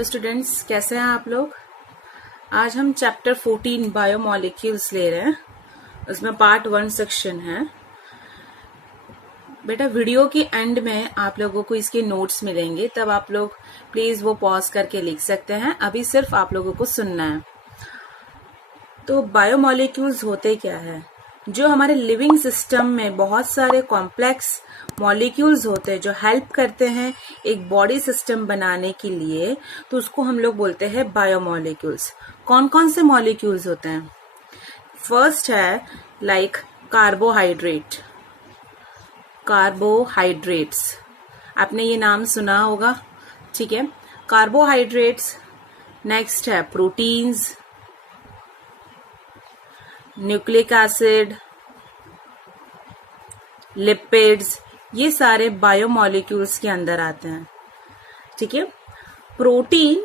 Hello students, कैसे हैं आप लोग। आज हम चैप्टर 14 बायोमॉलिक्यूल्स ले रहे हैं। उसमें पार्ट 1 सेक्शन है। बेटा वीडियो के एंड में आप लोगों को इसके नोट्स मिलेंगे, तब आप लोग प्लीज वो पॉज करके लिख सकते हैं। अभी सिर्फ आप लोगों को सुनना है। तो बायोमॉलिक्यूल्स होते क्या है? जो हमारे लिविंग सिस्टम में बहुत सारे कॉम्प्लेक्स मॉलिक्यूल्स होते हैं जो हेल्प करते हैं एक बॉडी सिस्टम बनाने के लिए, तो उसको हम लोग बोलते हैं बायोमॉलिक्यूल्स। कौन कौन से मॉलिक्यूल्स होते हैं? फर्स्ट है लाइक कार्बोहाइड्रेट्स। आपने ये नाम सुना होगा, ठीक है। कार्बोहाइड्रेट्स। नेक्स्ट है प्रोटीन्स, न्यूक्लिक एसिड, लिपिड्स। ये सारे बायोमॉलिक्यूल्स के अंदर आते हैं, ठीक है। Protein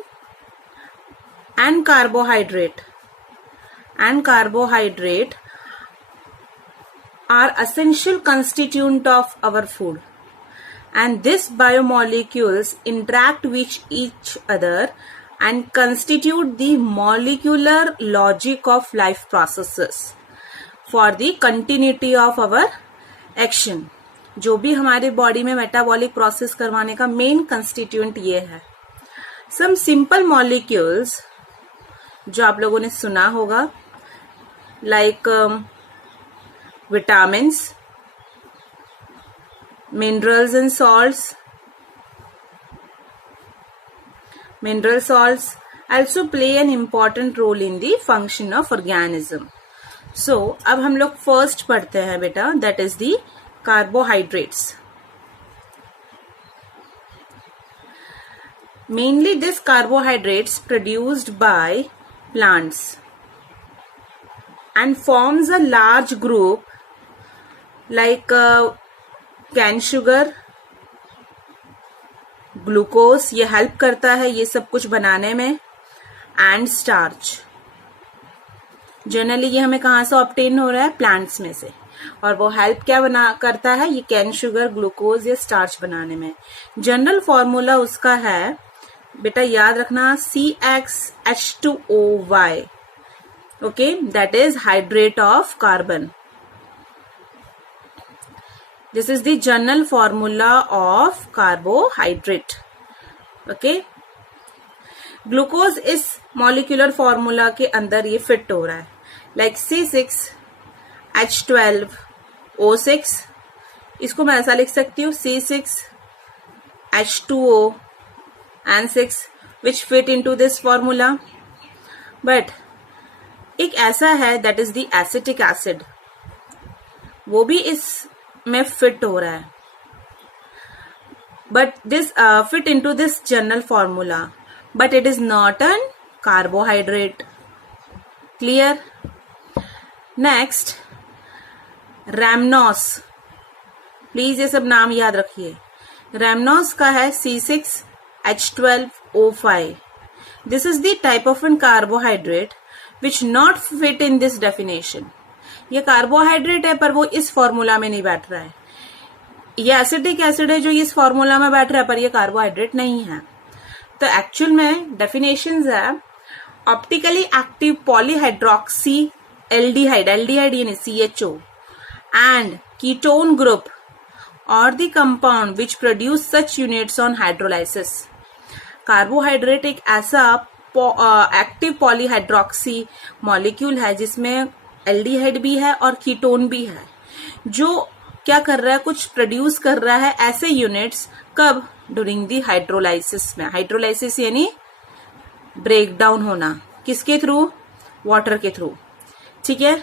and carbohydrate are essential constituent of our food, and these biomolecules interact with each other and constitute the molecular logic of life processes for the continuity of our action. जो भी हमारे body में metabolic process करवाने का main constituent ये है। Some simple molecules जो आप लोगों ने सुना होगा, like vitamins, minerals and salts. Mineral salts also play an important role in the function of organism. So, अब हम लोग फर्स्ट पढ़ते हैं बेटा, that is the carbohydrates. Mainly these carbohydrates produced by plants and forms a large group like cane sugar, glucose, ये help करता है ये सब कुछ बनाने में, एंड स्टार्च। जनरली ये हमें कहाँ से ऑब्टेन हो रहा है? प्लांट्स में से। और वो हेल्प क्या करता है? ये कैन शुगर, ग्लूकोज या स्टार्च बनाने में। जनरल फॉर्मूला उसका है बेटा, याद रखना, CxH2OY, okay, that is hydrate of carbon. This is the general formula of carbohydrate, okay. Glucose इस मॉलिक्यूलर फॉर्मूला के अंदर ये फिट हो रहा है, लाइक C6H12O6। इसको मैं ऐसा लिख सकती हूँ, C6H2O and 6 which fit into this formula. But एक ऐसा है that is the acetic acid, वो भी इसमें फिट हो रहा है, but this fit into this general formula, but it is not an carbohydrate. Clear? Next, rhamnose. Please ये सब नाम याद रखिए। रैमनॉस का है C6H12O5। This is the type of an carbohydrate which not fit in this definition. ये carbohydrate है पर वो इस फॉर्मूला में नहीं बैठ रहा है। ये एसिटिक एसिड है जो इस फॉर्मूला में बैठ रहा है, पर ये कार्बोहाइड्रेट नहीं है। तो एक्चुअल में डेफिनेशंस है, optically active polyhydroxy aldehyde, aldehyde यानी CHO, एंड कीटोन ग्रुप और the compound which produce such units on hydrolysis. Carbohydrate एक ऐसा एक्टिव पॉलीहाइड्रोक्सी मॉलिक्यूल है जिसमें एल्डिहाइड भी है और कीटोन भी है, जो क्या कर रहा है? कुछ प्रोड्यूस कर रहा है ऐसे यूनिट्स। कब? ड्यूरिंग दी हाइड्रोलाइसिस में। हाइड्रोलाइसिस यानी ब्रेक डाउन होना, किसके थ्रू? वाटर के थ्रू, ठीक है।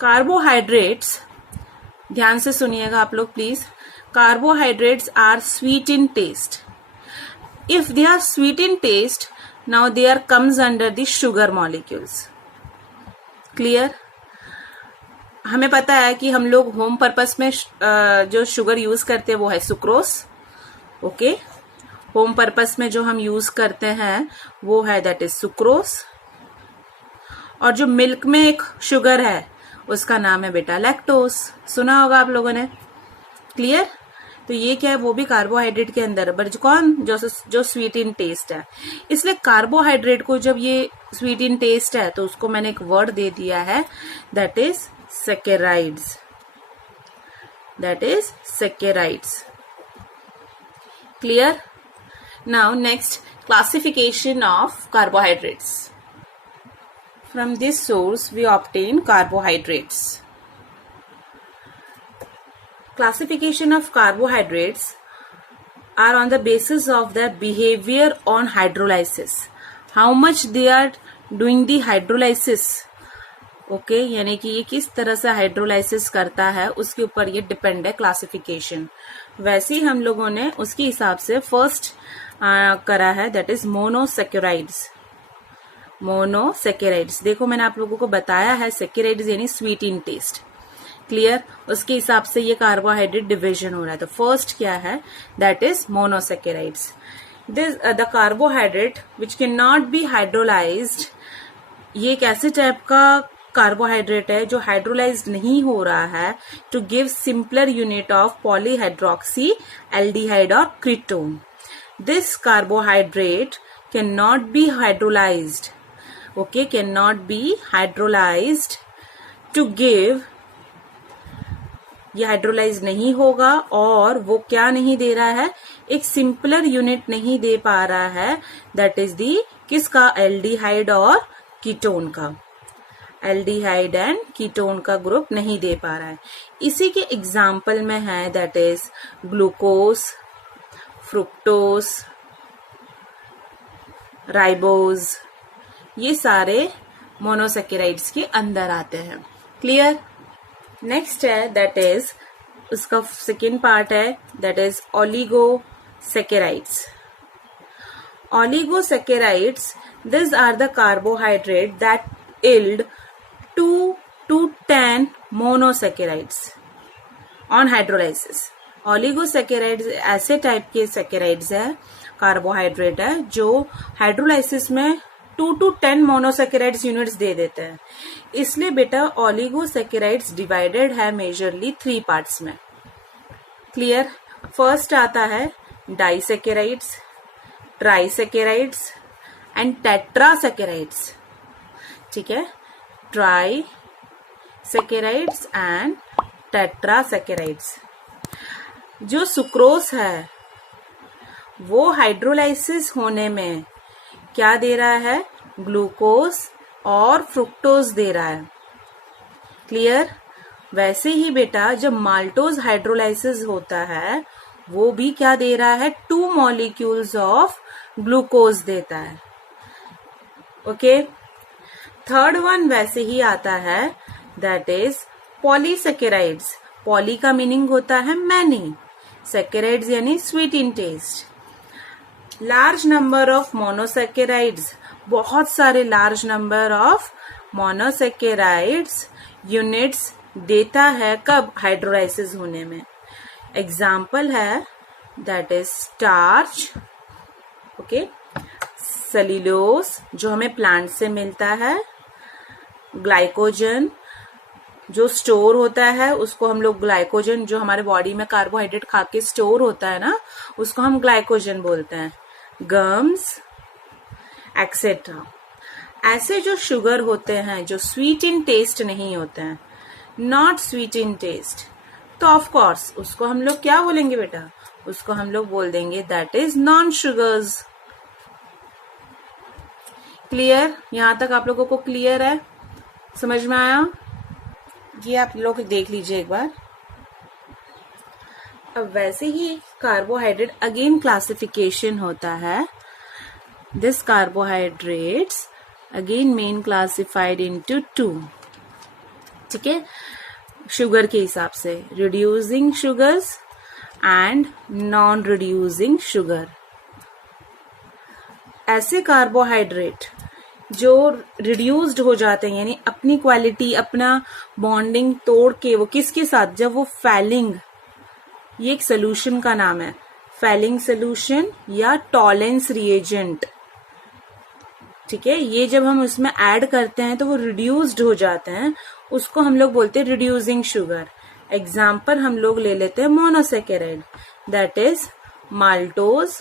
कार्बोहाइड्रेट्स, ध्यान से सुनिएगा आप लोग please. Carbohydrates are sweet in taste. If they are sweet in taste, now there comes under the sugar molecules. Clear? हमें पता है कि हम लोग होम पर्पस में जो शुगर यूज करते हैं वो है सुक्रोज, ओके। होम पर्पस में जो हम यूज करते हैं वो है दैट इज सुक्रोज। और जो मिल्क में एक शुगर है उसका नाम है बेटा लैक्टोज। सुना होगा आप लोगों ने। क्लियर? तो ये क्या है, वो भी कार्बोहाइड्रेट के अंदर है, बट कौन, जो स्वीट इन टेस्ट है। इसलिए कार्बोहाइड्रेट को जब ये स्वीट इन टेस्ट है तो उसको मैंने एक वर्ड दे दिया है, that is saccharides, that is saccharides. Clear? Now next, classification of carbohydrates. From this source we obtain carbohydrates. Classification of carbohydrates are on the basis of their behavior on hydrolysis. How much they are doing the hydrolysis. Okay यानी कि ये किस तरह से hydrolysis करता है उसके ऊपर ये डिपेंड है क्लासिफिकेशन। वैसे ही हम लोगों ने उसके हिसाब से फर्स्ट करा है, दैट इज मोनोसैकेराइड्स। मोनोसैकेराइड्स देखो मैंने आप लोगों को बताया है, सैकेराइड्स यानी स्वीट इन टेस्ट। क्लियर? उसके हिसाब से ये कार्बोहाइड्रेट डिविजन हो रहा है। तो फर्स्ट क्या है, that is monosaccharides. This the carbohydrate which can not be hydrolysed, ये एक ऐसे टाइप का कार्बोहाइड्रेट है जो हाइड्रोलाइज्ड नहीं हो रहा है to give simpler unit of polyhydroxy aldehyde और ketone. This carbohydrate cannot be hydrolyzed, okay, cannot be hydrolyzed to give, ये हाइड्रोलाइज नहीं होगा और वो क्या नहीं दे रहा है, एक सिंपलर यूनिट नहीं दे पा रहा है, दैट इज दी किसका, एल्डिहाइड और कीटोन का। एल्डिहाइड एंड कीटोन का ग्रुप नहीं दे पा रहा है। इसी के एग्जाम्पल में है, that is glucose, fructose, ribose, ये सारे मोनोसैकेराइड्स के अंदर आते हैं। क्लियर? नेक्स्ट है, दैट इज उसका सेकेंड पार्ट है, that is oligosaccharides. Oligosaccharides, this are the carbohydrate that yield 2 to 10 monosaccharides on hydrolysis. Oligosaccharides ऐसे टाइप के सैकेराइड्स है, कार्बोहाइड्रेट है जो हाइड्रोलाइसिस में 2 to 10 मोनोसैकेराइड्स यूनिट्स दे देते हैं। इसलिए बेटा ओलिगोसैकेराइड्स डिवाइडेड है मेजरली 3 पार्ट्स में। क्लियर? फर्स्ट आता है डाइसैकेराइड्स, ट्राइसैकेराइड्स एंड टेट्रासैकेराइड्स। ठीक है, ट्राइसैकेराइड्स एंड टेट्रासैकेराइड्स। जो सुक्रोज है वो हाइड्रोलाइसिस होने में क्या दे रहा है, ग्लूकोज और फ्रुक्टोज दे रहा है। क्लियर? वैसे ही बेटा जब माल्टोज हाइड्रोलाइसिस होता है वो भी क्या दे रहा है, 2 मॉलिक्यूल्स ऑफ ग्लूकोज देता है। ओके, थर्ड वन वैसे ही आता है, दैट इज पॉलीसैकेराइड्स। पॉली का मीनिंग होता है मैनी, सैकेराइड्स यानी sweet in taste. Large number of monosaccharides, बहुत सारे large number of monosaccharides units देता है कब, हाइड्रोलाइसिस होने में। एग्जाम्पल है, that is starch, okay, cellulose जो हमें प्लांट से मिलता है, ग्लाइकोजन जो स्टोर होता है उसको हम लोग ग्लाइकोजन, जो हमारे बॉडी में कार्बोहाइड्रेट खा के स्टोर होता है ना, उसको हम ग्लाइकोजन बोलते हैं, गम्स एक्सेट्रा। ऐसे जो शुगर होते हैं जो स्वीट इन टेस्ट नहीं होते हैं, नॉट स्वीट इन टेस्ट, तो ऑफ कोर्स उसको हम लोग क्या बोलेंगे बेटा, उसको हम लोग बोल देंगे that is non sugars. Clear? यहां तक आप लोगों को क्लियर है, समझ में आया? ये आप लोग देख लीजिए एक बार। अब वैसे ही कार्बोहाइड्रेट अगेन क्लासिफिकेशन होता है। This carbohydrates again main classified into 2। ठीक है, शुगर के हिसाब से reducing sugars and non reducing sugar. ऐसे कार्बोहाइड्रेट जो रिड्यूस्ड हो जाते हैं, यानी अपनी क्वालिटी, अपना बॉन्डिंग तोड़ के, वो किसके साथ, जब वो फैलिंग, ये एक सोल्यूशन का नाम है, फैलिंग सोल्यूशन या टॉलेंस रिएजेंट। ठीक है, ये जब हम उसमें ऐड करते हैं तो वो रिड्यूस्ड हो जाते हैं, उसको हम लोग बोलते हैं रिड्यूसिंग शुगर। एग्जाम्पल हम लोग ले लेते हैं monosaccharide, that is maltose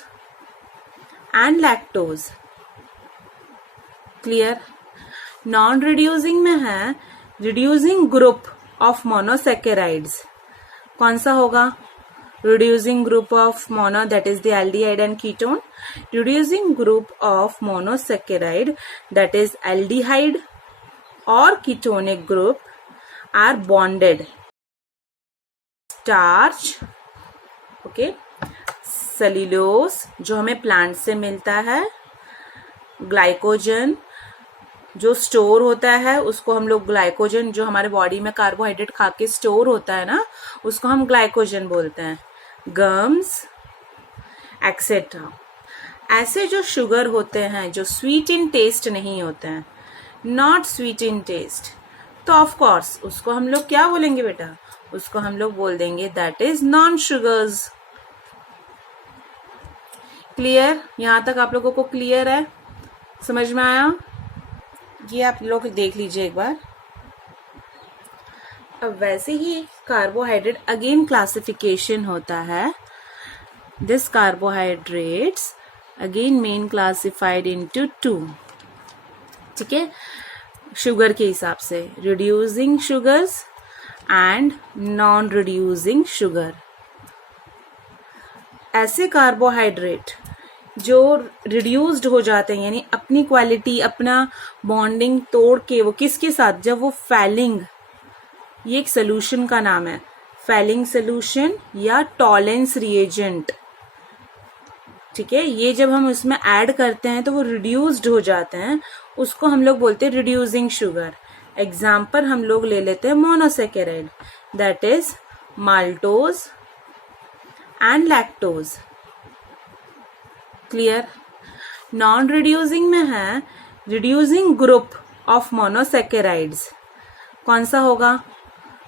and lactose. Clear. Non reducing में है रिड्यूसिंग ग्रुप ऑफ मोनोसेकेराइड्स। कौन सा होगा? reducing group of mono, that is the aldehyde and ketone. Reducing group of monosaccharide, that is aldehyde or ketonic group, are bonded. Starch, okay, cellulose जो हमें plant से मिलता है, ग्लाइकोजन जो store होता है उसको हम लोग ग्लाइकोजन, जो हमारे बॉडी में कार्बोहाइड्रेट खा के स्टोर होता है ना, उसको हम ग्लाइकोजन बोलते हैं, गम्स एक्सेट्रा। ऐसे जो शुगर होते हैं जो स्वीट इन टेस्ट नहीं होते हैं, नॉट स्वीट इन टेस्ट, तो ऑफ कोर्स उसको हम लोग क्या बोलेंगे बेटा? उसको हम लोग बोल देंगे that is non sugars. Clear? यहां तक आप लोगों को क्लियर है? समझ में आया? ये आप लोग देख लीजिए एक बार। अब वैसे ही कार्बोहाइड्रेट अगेन क्लासिफिकेशन होता है। This carbohydrates again main classified into 2, ठीक है, शुगर के हिसाब से, reducing sugars and non reducing sugar. ऐसे कार्बोहाइड्रेट जो रिड्यूस्ड हो जाते हैं, यानी अपनी क्वालिटी, अपना बॉन्डिंग तोड़ के, वो किसके साथ? जब वो फैलिंग, ये एक सोल्यूशन का नाम है, फैलिंग सोल्यूशन या टॉलेंस रिएजेंट, ठीक है, ये जब हम उसमें ऐड करते हैं तो वो रिड्यूस्ड हो जाते हैं, उसको हम लोग बोलते हैं रिड्यूसिंग शुगर। एग्जाम्पल हम लोग ले लेते हैं monosaccharide, that is maltose and lactose. Clear. Non reducing में है रिड्यूसिंग ग्रुप ऑफ मोनोसेकेराइड्स। कौन सा होगा?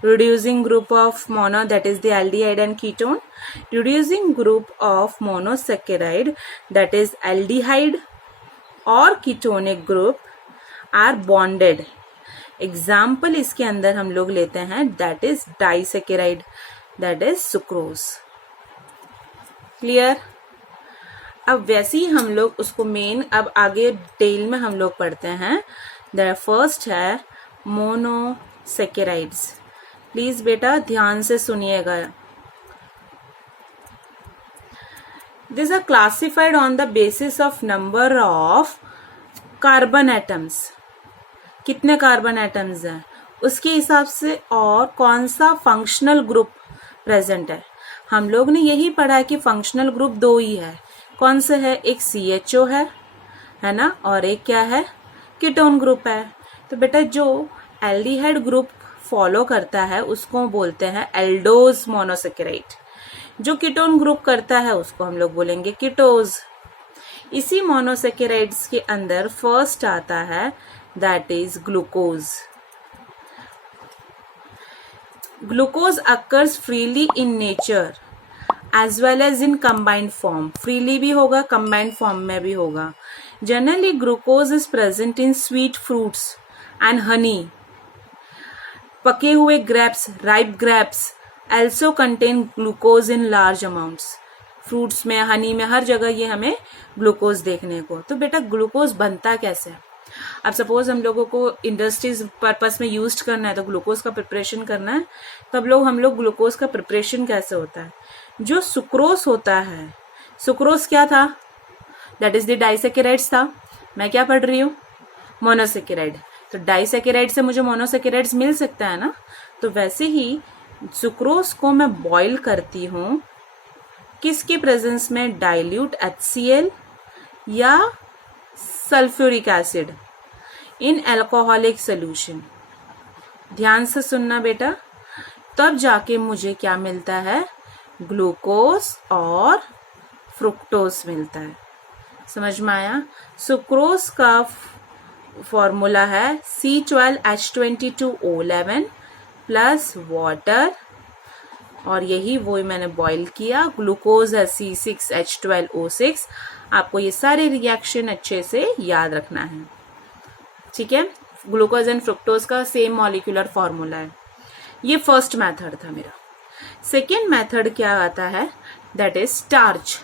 reducing group of mono, that is the aldehyde and ketone. Reducing group of monosaccharide, that is aldehyde or ketonic group, are bonded. Example इसके अंदर हम लोग लेते हैं that is disaccharide, that is sucrose. Clear? अब वैसे ही हम लोग उसको मेन, अब आगे डिटेल में हम लोग पढ़ते हैं। द फर्स्ट है मोनोसेकेराइड्स। प्लीज बेटा ध्यान से सुनिएगा। This are classified on the basis of number of carbon atoms. कितने कार्बन एटम्स हैं उसके हिसाब से, और कौन सा फंक्शनल ग्रुप प्रेजेंट है। हम लोग ने यही पढ़ा है कि फंक्शनल ग्रुप 2 ही है। कौन से है? एक CHO है ना, और एक क्या है? कीटोन ग्रुप है। तो बेटा जो एल्डिहाइड ग्रुप फॉलो करता है उसको बोलते हैं एल्डोज मोनोसेकेराइड। जो कीटोन ग्रुप करता है उसको हम लोग बोलेंगे कीटोज। इसी मोनोसेकेराइड्स के अंदर फर्स्ट आता है that is glucose. Glucose occurs freely in nature as well as in combined form. Freely भी होगा, कंबाइंड फॉर्म में भी होगा। Generally glucose is present in sweet fruits and honey. पके हुए grapes, ripe grapes also contain glucose in large amounts. Fruits में, honey में, हर जगह ये हमें ग्लूकोज देखने को। तो बेटा ग्लूकोज बनता कैसे है? अब सपोज हम लोगों को इंडस्ट्रीज पर्पस में यूज करना है, तो ग्लूकोज का प्रिपरेशन करना है, तब हम लोग ग्लूकोज का प्रिपरेशन कैसे होता है? जो सुक्रोस होता है, सुक्रोस क्या था? दैट इज द डाइसेकेराइड्स था। मैं क्या पढ़ रही हूँ? मोनोसेकेराइड। तो डाइसेकेराइड से मुझे मोनोसेकेराइड्स मिल सकता है ना। तो वैसे ही सुक्रोस को मैं बॉईल करती हूँ किसके प्रेजेंस में? डाइल्यूट HCl या sulphuric acid in alcoholic solution. ध्यान से सुनना बेटा, तब जाके मुझे क्या मिलता है? ग्लूकोज और फ्रुक्टोज मिलता है। समझ में आया? सुक्रोज का फॉर्मूला है C12H22O11 प्लस वाटर, और यही वो मैंने बॉईल किया। ग्लूकोज है C6H12O6। आपको ये सारे रिएक्शन अच्छे से याद रखना है, ठीक है। ग्लूकोज एंड फ्रुक्टोज का सेम मॉलिक्यूलर फॉर्मूला है। ये फर्स्ट मेथड था मेरा। सेकेंड मेथड क्या आता है, दैट इज स्टार्च।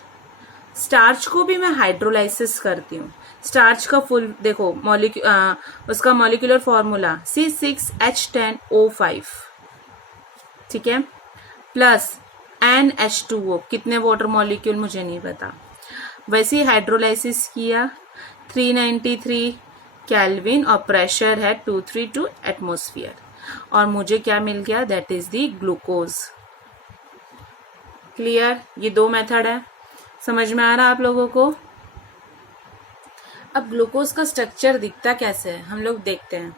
स्टार्च को भी मैं हाइड्रोलाइसिस करती हूँ। स्टार्च का फुल देखो, उसका मॉलिक्यूलर फॉर्मूला C6H10O5, ठीक है, प्लस NH2O। कितने वाटर मॉलिक्यूल मुझे नहीं पता। वैसे ही हाइड्रोलाइसिस किया, 393 केल्विन और प्रेशर है 232 एटमॉस्फेयर, और मुझे क्या मिल गया, that is the glucose. Clear? ये दो मेथड है, समझ में आ रहा आप लोगों को? अब ग्लूकोज का स्ट्रक्चर दिखता कैसे है हम लोग देखते हैं।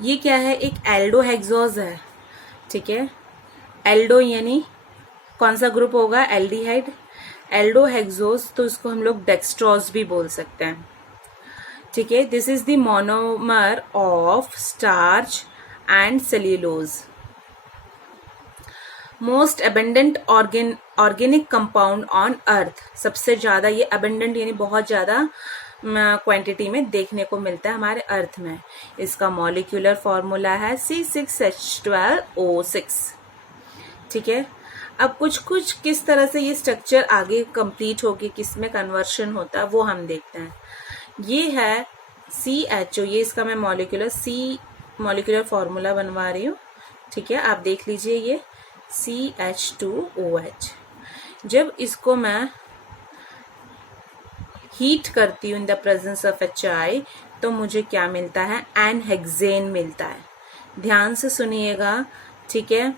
ये क्या है, एक एल्डोहेक्सोज है, ठीक है। एल्डो यानी कौन सा ग्रुप होगा, एल्डिहाइड। एल्डोहेक्सोज, तो इसको हम लोग डेक्सट्रोज भी बोल सकते हैं, ठीक है। This is the monomer of starch and cellulose. Most abundant organic compound on earth. सबसे ज्यादा ये अबेंडेंट यानी बहुत ज्यादा क्वांटिटी में देखने को मिलता है हमारे अर्थ में। इसका मॉलिक्यूलर फॉर्मूला है C6H12O6, ठीक है। अब कुछ किस तरह से ये स्ट्रक्चर आगे कंप्लीट होके किस में कन्वर्शन होता है वो हम देखते हैं। ये है CHO, ये इसका मैं मॉलिक्यूलर फॉर्मूला बनवा रही हूँ, ठीक है। आप देख लीजिए, ये CH2OH। जब इसको मैं हीट करती हूँ in the presence of HI, तो मुझे क्या मिलता है, एनहेक्सेन मिलता है। ध्यान से सुनिएगा, ठीक है।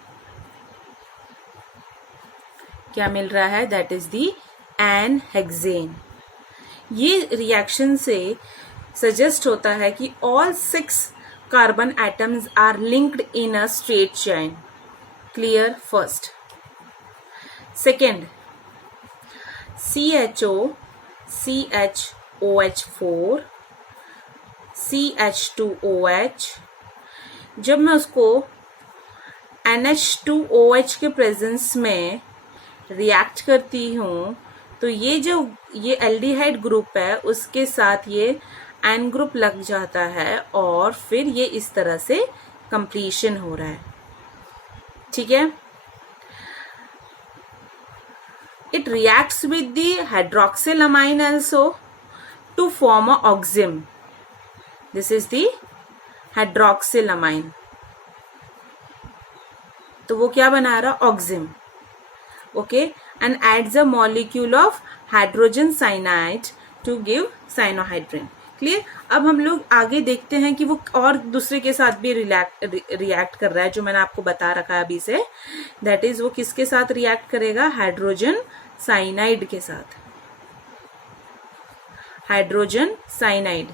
क्या मिल रहा है, दैट इज दी एनहेक्सेन। ये रिएक्शन से सजेस्ट होता है कि all 6 carbon atoms are linked in a straight chain. Clear? First. Second, CHO, CHOH4, CH2OH। जब मैं उसको NH2OH के प्रेजेंस में रिएक्ट करती हूँ, तो ये एल्डिहाइड ग्रुप है, उसके साथ ये एन ग्रुप लग जाता है, और फिर ये इस तरह से कंप्लीशन हो रहा है, ठीक है। It reacts with the hydroxylamine also to form a oxime. This is the hydroxylamine. तो वो क्या बना रहा, ऑक्सिम, okay, and adds a molecule of hydrogen cyanide to give cyanohydrin. Clear? अब हम लोग आगे देखते हैं कि वो और दूसरे के साथ भी रिएक्ट कर रहा है, जो मैंने आपको बता रखा है अभी से। दैट इज वो किसके साथ रिएक्ट करेगा, हाइड्रोजन साइनाइड के साथ। हाइड्रोजन साइनाइड,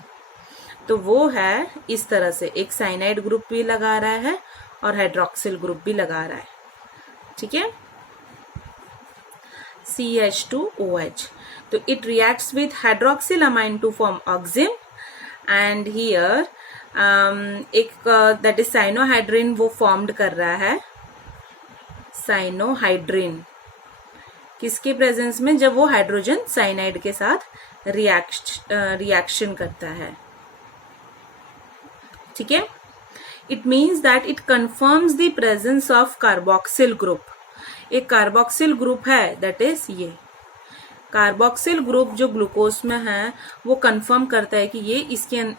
तो वो है इस तरह से, एक साइनाइड ग्रुप भी लगा रहा है और हाइड्रोक्सिल ग्रुप भी लगा रहा है, ठीक है। CH2OH, तो it reacts with hydroxylamine to form oxime, and here एक that is cyanohydrin वो formed कर रहा है। साइनोहाइड्रिन किसके प्रेजेंस में, जब वो हाइड्रोजन साइनाइड के साथ रिएक्शन करता है, ठीक है। It means that it confirms the presence of carboxyl group. एक कार्बोक्सिल ग्रुप है, दैट इज ये कार्बोक्सिल ग्रुप जो ग्लूकोज में है, वो कंफर्म करता है कि ये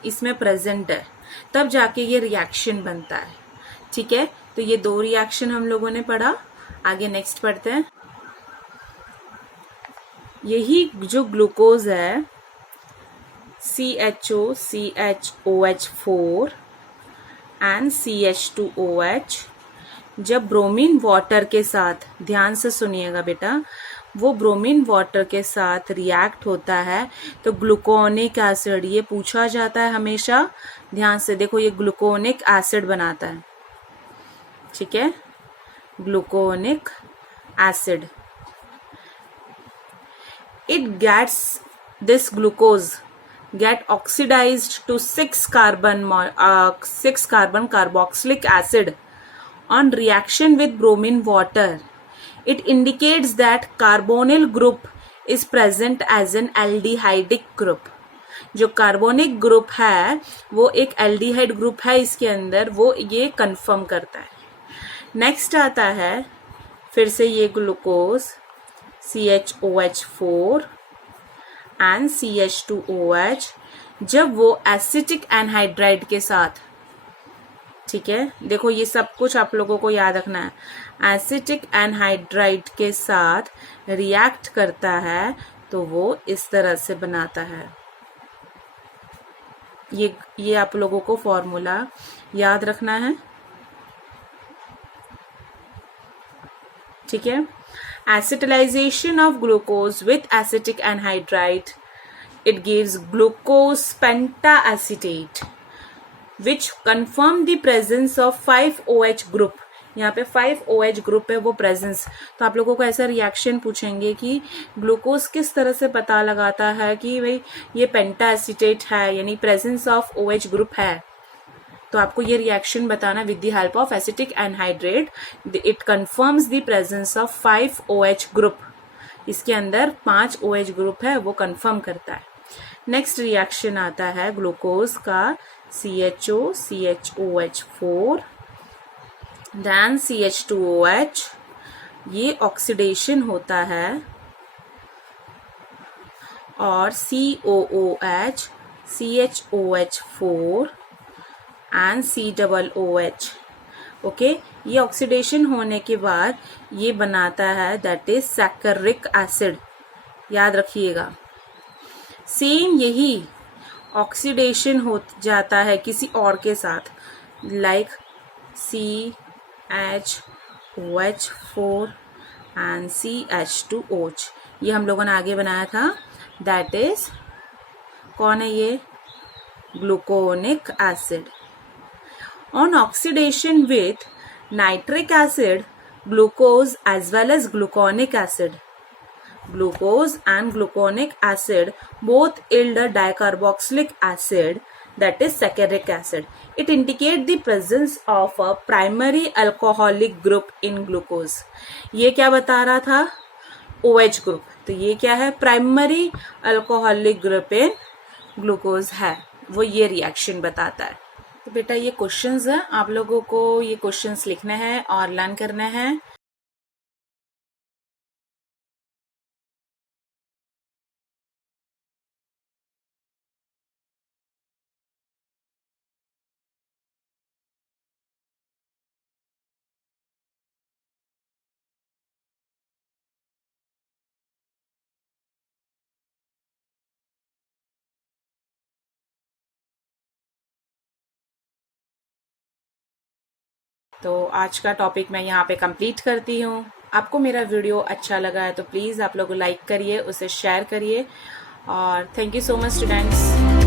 इसमें प्रेजेंट है, तब जाके ये रिएक्शन बनता है, ठीक है। तो ये दो रिएक्शन हम लोगों ने पढ़ा। आगे नेक्स्ट पढ़ते हैं। यही जो ग्लूकोज है, CHO, CHOH4 एंड CH2OH, जब ब्रोमीन वाटर के साथ, ध्यान से सुनिएगा बेटा, वो ब्रोमीन वाटर के साथ रिएक्ट होता है तो ग्लूकोनिक एसिड, ये पूछा जाता है हमेशा, ध्यान से देखो, ये ग्लूकोनिक एसिड बनाता है, ठीक है, gluconic acid. It gets this glucose get oxidized to 6 carbon carboxylic acid on reaction with bromine water. It indicates that carbonyl group is present as an aldehydic group. जो कार्बोनिक ग्रुप है वो एक aldehyde group है इसके अंदर, वो ये confirm करता है। नेक्स्ट आता है फिर से ये ग्लूकोज CHOH4 एंड CH2OH, जब वो एसिटिक एनहाइड्राइड के साथ, ठीक है, देखो ये सब कुछ आप लोगों को याद रखना है, एसिटिक एनहाइड्राइड के साथ रिएक्ट करता है तो वो इस तरह से बनाता है। ये आप लोगों को फॉर्मूला याद रखना है, ठीक है। Acetylation of glucose with acetic anhydride, it gives glucose pentacetate which confirm the presence of 5OH group। यहाँ पे 5OH ग्रुप है वो प्रेजेंस। तो आप लोगों को ऐसा रिएक्शन पूछेंगे कि ग्लूकोज किस तरह से पता लगाता है कि भाई ये पेंटा एसिटेट है, यानी प्रेजेंस ऑफ OH ग्रुप है। तो आपको ये रिएक्शन बताना with the help of acetic anhydride, it confirms the presence of 5OH group. इसके अंदर 5 OH ग्रुप है वो कंफर्म करता है। नेक्स्ट रिएक्शन आता है ग्लूकोज का CHO CHOH4 देन CH2OH, ये ऑक्सीडेशन होता है, और COOH CHOH4 and COOH, okay. ये ऑक्सीडेशन होने के बाद ये बनाता है दैट इज सैकरिक एसिड, याद रखिएगा। सेम यही ऑक्सीडेशन हो जाता है किसी और के साथ, लाइक CHOH4 एंड CH2OH, ये हम लोगों ने आगे बनाया था, दैट इज कौन है ये, gluconic acid. On oxidation with nitric acid, glucose as well as gluconic acid, glucose and gluconic acid both yield a dicarboxylic acid, that is saccharic acid. It indicates the presence of a primary alcoholic group in glucose. ये क्या बता रहा था, OH group, तो ये क्या है, primary alcoholic group in glucose है, वो ये रिएक्शन बताता है। तो बेटा ये क्वेश्चंस है, आप लोगों को ये क्वेश्चंस लिखने हैं और लर्न करना है। तो आज का टॉपिक मैं यहाँ पे कंप्लीट करती हूँ। आपको मेरा वीडियो अच्छा लगा है तो प्लीज़ आप लोग लाइक करिए, उसे शेयर करिए, और thank you so much students.